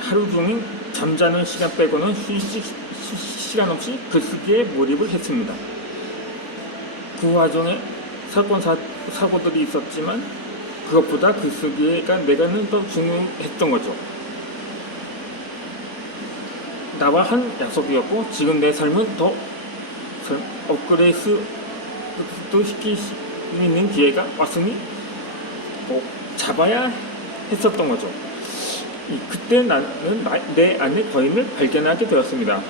하루 종일 잠자는 시간 빼고는 휴식 시간 없이 글쓰기에 몰입을 했습니다. 그 와중에 사고들이 있었지만 그것보다 글쓰기가 내가는 더 중요했던 거죠. 나와 한 약속이었고 지금 내 삶은 더 업그레이드도 시킬 수 있는 기회가 왔으니 꼭 잡아야 했었던 거죠. 그때 나는 내 안의 거인을 발견하게 되었습니다.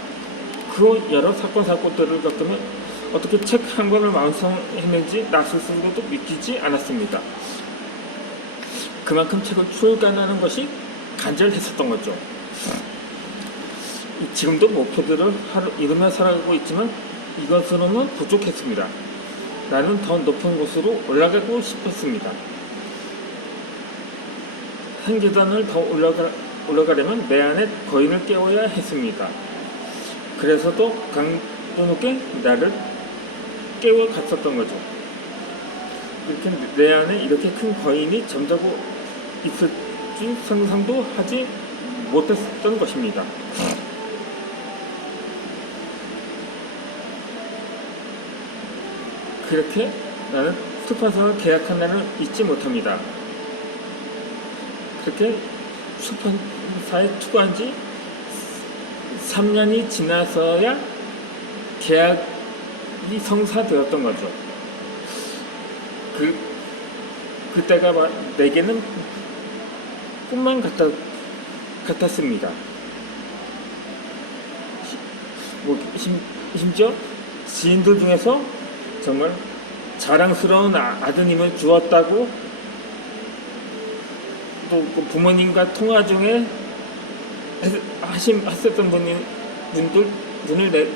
그 여러 사건들을 겪으면 어떻게 책 한 권을 완성했는지 나 스스로도 믿기지 않았습니다. 그만큼 책을 출간하는 것이 간절했었던 거죠. 지금도 목표들을 이루며 살아가고 있지만 이것으로는 부족했습니다. 나는 더 높은 곳으로 올라가고 싶었습니다. 한 계단을 더 올라가려면 내 안에 거인을 깨워야 했습니다. 그래서 더 강도 높게 나를 깨워갔었던 거죠. 이렇게 내 안에 이렇게 큰 거인이 잠자고 있을지 상상도 하지 못했던 것입니다. 그렇게 나는 출판사와 계약한 날을 잊지 못합니다. 그렇게 출판사에 투고한 지 3년이 지나서야 계약이 성사되었던 거죠. 그때가 내게는 꿈만 같았습니다. 심지어 지인들 중에서 정말 자랑스러운 아드님을 주었다고 또 부모님과 통화 중에 하셨던 분을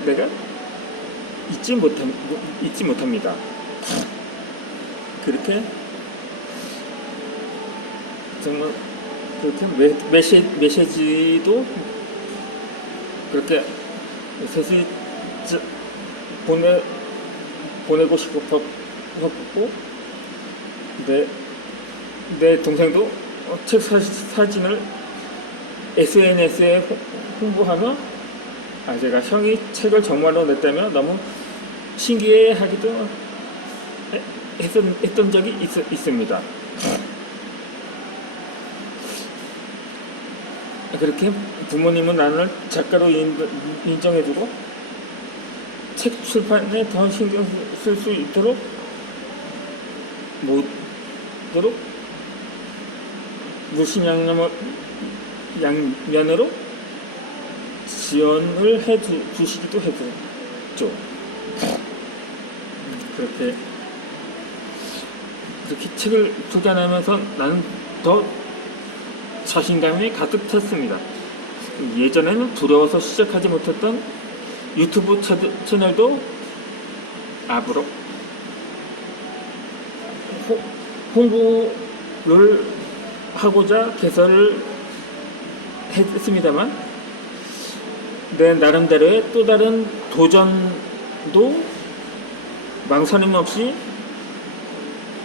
내가 잊지 못합니다. 그렇게 정말 그렇게 메시지도 그렇게 세수히 보내고 싶었고 내 동생도 책 사진을 SNS에 홍보하며 제가 형이 책을 정말로 냈다며 너무 신기해하기도 했던 적이 있습니다. 그렇게 부모님은 나를 작가로 인정해주고 책 출판에 더 신경 쓸 수 있도록 무심양면으로 지원을 해주시기도 했죠. 그렇게 책을 출간하면서 나는 더 자신감이 가득 찼습니다. 예전에는 두려워서 시작하지 못했던 유튜브 채널도 앞으로 홍보를 하고자 개설을 했습니다만 내 나름대로의 또 다른 도전도 망설임 없이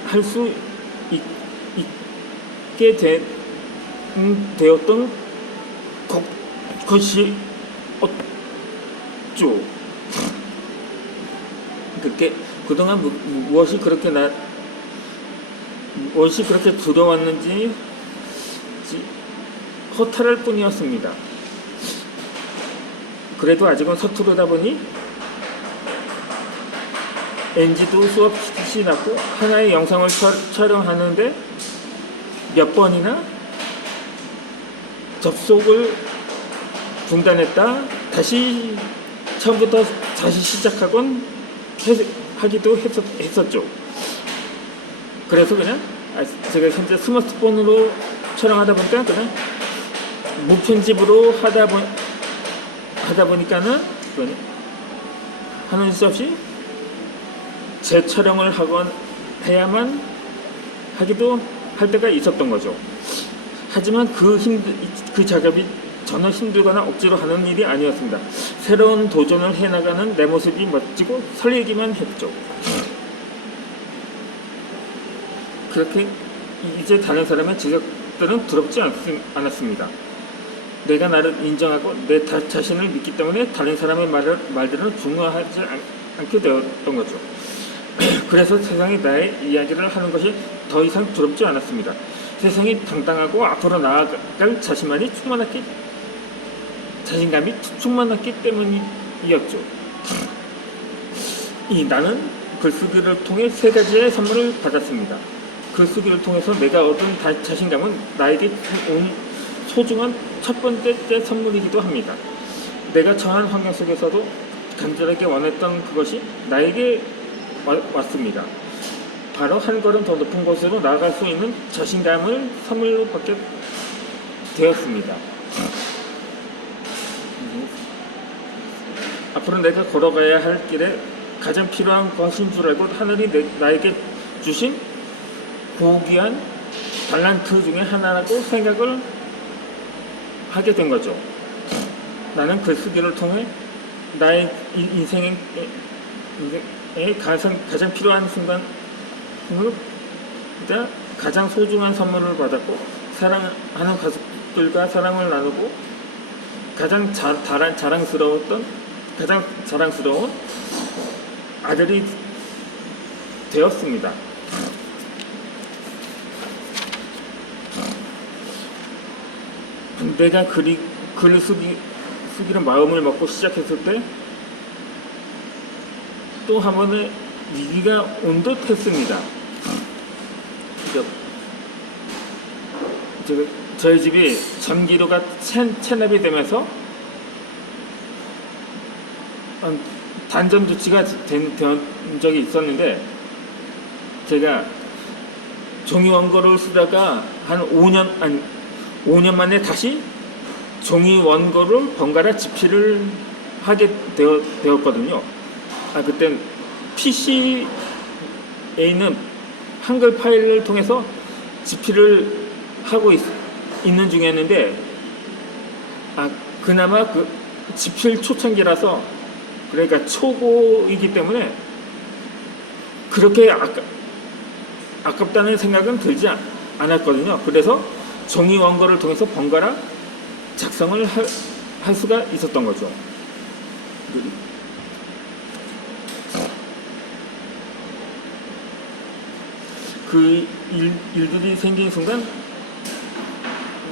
할 수 있게 되었던 것이 없죠. 그동안 무엇이 그렇게 두려웠는지 허탈할 뿐이었습니다. 그래도 아직은 서투르다 보니 NG도 수없이 났고 하나의 영상을 촬영하는데 몇 번이나 접속을 중단했다 다시 처음부터 다시 시작하곤 하기도 했었죠. 그래서 그냥 제가 현재 스마트폰으로 촬영하다 보니까 그냥 무편집으로 하다 보니까는 하는 수 없이 재촬영을 해야만 하기도 할 때가 있었던 거죠. 하지만 그 작업이 전혀 힘들거나 억지로 하는 일이 아니었습니다. 새로운 도전을 해나가는 내 모습이 멋지고 설레기만 했죠. 그렇게 이제 다른 사람의 지적들은 두렵지 않았습니다. 내가 나를 인정하고 내 자신을 믿기 때문에 다른 사람의 말들은 중요하지 않게 되었던 거죠. 그래서 세상이 나의 이야기를 하는 것이 더 이상 두렵지 않았습니다. 세상이 당당하고 앞으로 나아갈 자신감이 충만했기 때문이었죠. 나는 글쓰기를 통해 3가지의 선물을 받았습니다. 글쓰기를 통해서 내가 얻은 자신감은 나에게 온 소중한 첫 번째 선물이기도 합니다. 내가 처한 환경 속에서도 간절하게 원했던 그것이 나에게 왔습니다. 바로 한 걸음 더 높은 곳으로 나아갈 수 있는 자신감을 선물로 받게 되었습니다. 앞으로 내가 걸어가야 할 길에 가장 필요한 것인 줄 알고 하늘이 나에게 주신 고귀한 달란트 중에 하나라고 생각을 하게 된 거죠. 나는 글쓰기를 통해 나의 인생에 가장 필요한 순간을 가장 소중한 선물을 받았고, 사랑하는 가족들과 사랑을 나누고 가장 자랑스러운 아들이 되었습니다. 내가 글을 쓰기로 마음을 먹고 시작했을 때 또 한 번의 위기가 온 듯 했습니다. 저희 집이 전기료가 체납이 되면서 단전 조치가 된 적이 있었는데, 제가 종이 원고를 쓰다가 한 5년 만에 다시 종이 원고를 번갈아 집필을 하게 되었거든요. 그땐 PC에 있는 한글 파일을 통해서 집필을 하고 있는 중이었는데, 그나마 그 집필 초창기라서, 그러니까 초보이기 때문에 그렇게 아깝다는 생각은 들지 않았거든요. 그래서 종이 원고를 통해서 번갈아 작성을 할 수가 있었던 거죠. 그 일들이 생긴 순간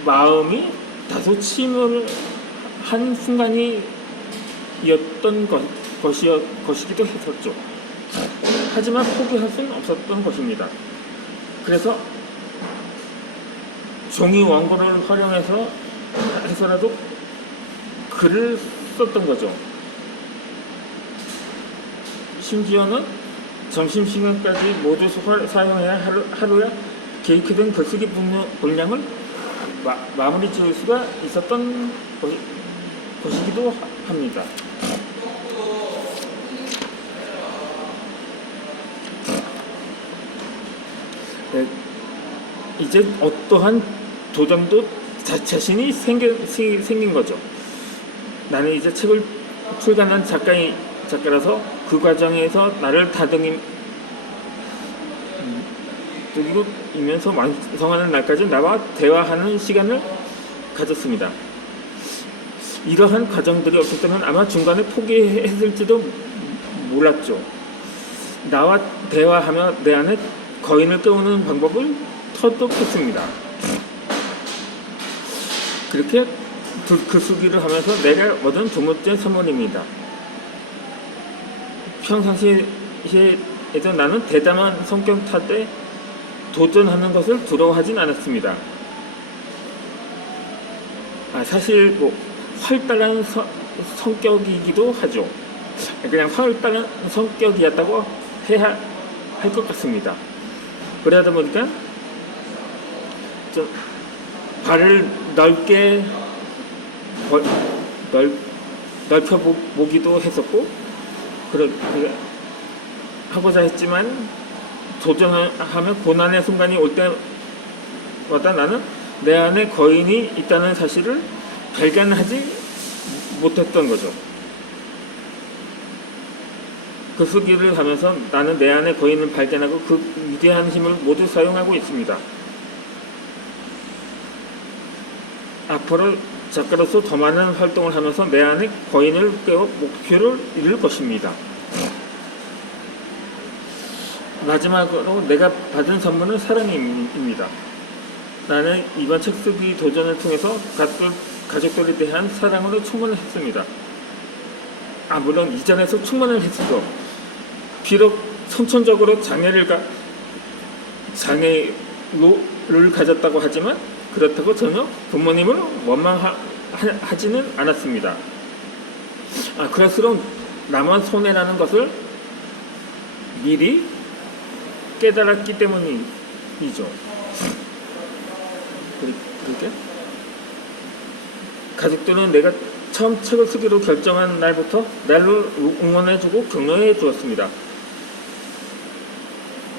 마음이 다소 침울한 순간이었던 것이기도 했었죠. 하지만 포기할 수는 없었던 것입니다. 그래서 종이 원고를 활용해서라도 글을 썼던 거죠. 심지어는 점심시간까지 모두 사용해야 하루에 계획해둔 글쓰기 분량을 마무리 지을 수가 있었던 것이기도 합니다. 이제 어떠한 도전도 자신이 생긴 거죠. 나는 이제 책을 출간한 작가라서 그 과정에서 나를 다듬이면서 완성하는 날까지 나와 대화하는 시간을 가졌습니다. 이러한 과정들이 없었다면 아마 중간에 포기했을지도 몰랐죠. 나와 대화하며 내 안에 거인을 깨우는 방법을 터득했습니다. 그렇게 글쓰기를 하면서 내가 얻은 2번째 선물입니다. 평상시에도 나는 대담한 성격 탓에 도전하는 것을 두려워하진 않았습니다. 사실 활달한 성격이기도 하죠. 그냥 활달한 성격이었다고 해야 할 것 같습니다. 그러다 보니까 좀 발을 넓게 넓혀보기도 했었고, 하고자 했지만 도전하면 고난의 순간이 올 때마다 나는 내 안에 거인이 있다는 사실을 발견하지 못했던 거죠. 글쓰기를 하면서 나는 내 안에 거인을 발견하고 그 위대한 힘을 모두 사용하고 있습니다. 앞으로 작가로서 더 많은 활동을 하면서 내 안의 거인을 깨워 목표를 이룰 것입니다. 마지막으로 내가 받은 선물은 사랑입니다. 나는 이번 책 쓰기 도전을 통해서 가족들에 대한 사랑으로 충만을 했습니다. 물론 이전에서 충만을 했어도 비록 선천적으로 장애를 가졌다고 하지만 그렇다고 전혀 부모님을 원망하지는 않았습니다. 그럴수록 나만 손해라는 것을 미리 깨달았기 때문이죠. 그렇게 가족들은 내가 처음 책을 쓰기로 결정한 날부터 나를 응원해주고 격려해 주었습니다.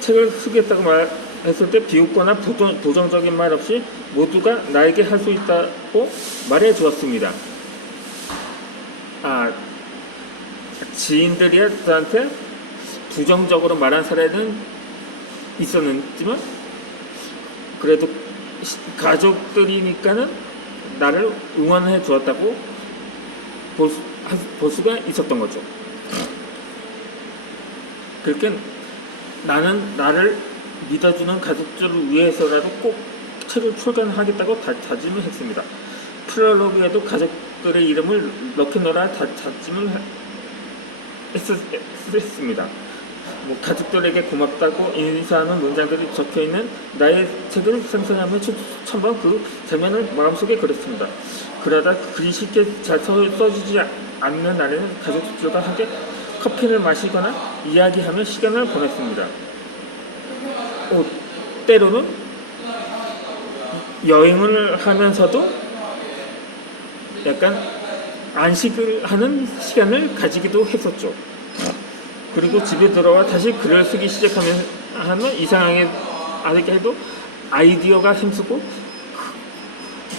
책을 쓰겠다고 말했을 때 비웃거나 부정적인 말 없이 모두가 나에게 할 수 있다고 말해 주었습니다. 지인들이 저한테 부정적으로 말한 사례는 있었지만 그래도 가족들이니까는 나를 응원해 주었다고 볼 수가 있었던 거죠. 그렇게 나는 나를 믿어주는 가족들을 위해서라도 꼭 책을 출간하겠다고 다짐을 했습니다. 프롤로그에도 가족들의 이름을 넣겠노라 다짐을 했습니다. 가족들에게 고맙다고 인사하는 문장들이 적혀있는 나의 책을 생성하며 처음 그 장면을 마음속에 그렸습니다. 그러다 글이 쉽게 잘 써지지 않는 날에는 가족들과 함께 커피를 마시거나 이야기하며 시간을 보냈습니다. 때로는 여행을 하면서도 약간 안식을 하는 시간을 가지기도 했었죠. 그리고 집에 들어와 다시 글을 쓰기 시작하면 이상하게 해도 아이디어가 힘쓰고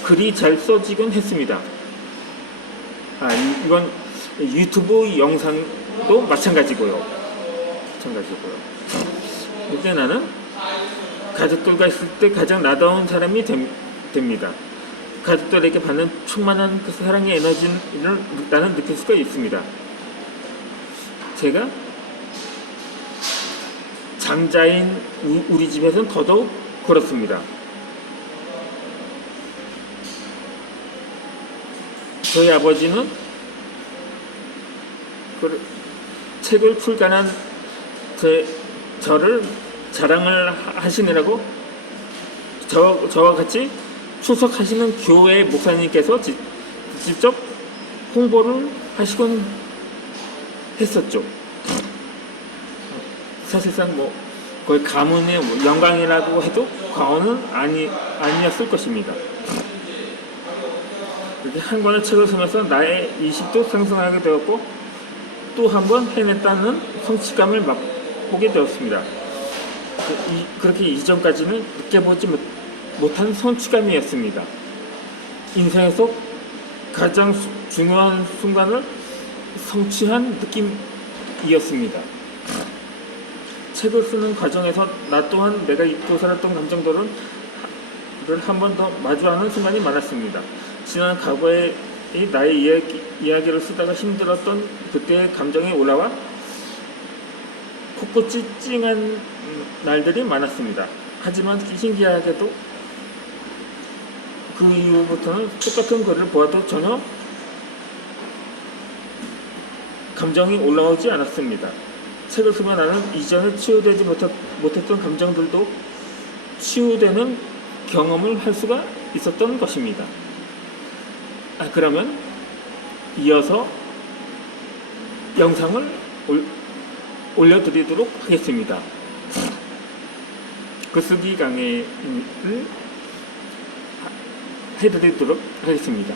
글이 잘 써지곤 했습니다. 이건 유튜브 영상도 마찬가지고요. 이때 나는 가족들과 있을 때 가장 나다운 사람이 됩니다. 가족들에게 받는 충만한 그 사랑의 에너지를 나는 느낄 수가 있습니다. 제가 장자인 우리 집에서는 더더욱 그렇습니다. 저희 아버지는 책을 출간한 저를 자랑을 하시느라고 저와 같이 출석하시는 교회 목사님께서 직접 홍보를 하시곤 했었죠. 사실상 그걸 가문의 영광이라고 해도 과언은 아니었을 것입니다. 이렇게 한 권의 책을 쓰면서 나의 인식도 상승하게 되었고 또 한 번 해냈다는 성취감을 맛보게 되었습니다. 그렇게 이전까지는 느껴보지 못한 성취감이었습니다. 인생에서 가장 중요한 순간을 성취한 느낌이었습니다. 책을 쓰는 과정에서 나 또한 내가 잊고 살았던 감정들을 한 번 더 마주하는 순간이 많았습니다. 지난 과거의 나의 이야기를 쓰다가 힘들었던 그때의 감정이 올라와 코끝이 찡한 날들이 많았습니다. 하지만 신기하게도 그 이후부터는 똑같은 글을 보아도 전혀 감정이 올라오지 않았습니다. 책을 쓰면 나는 이전에 치유되지 못했던 감정들도 치유되는 경험을 할 수가 있었던 것입니다. 그러면 이어서 영상을 올려드리도록 하겠습니다. 글쓰기 강의를 해드리도록 하겠습니다.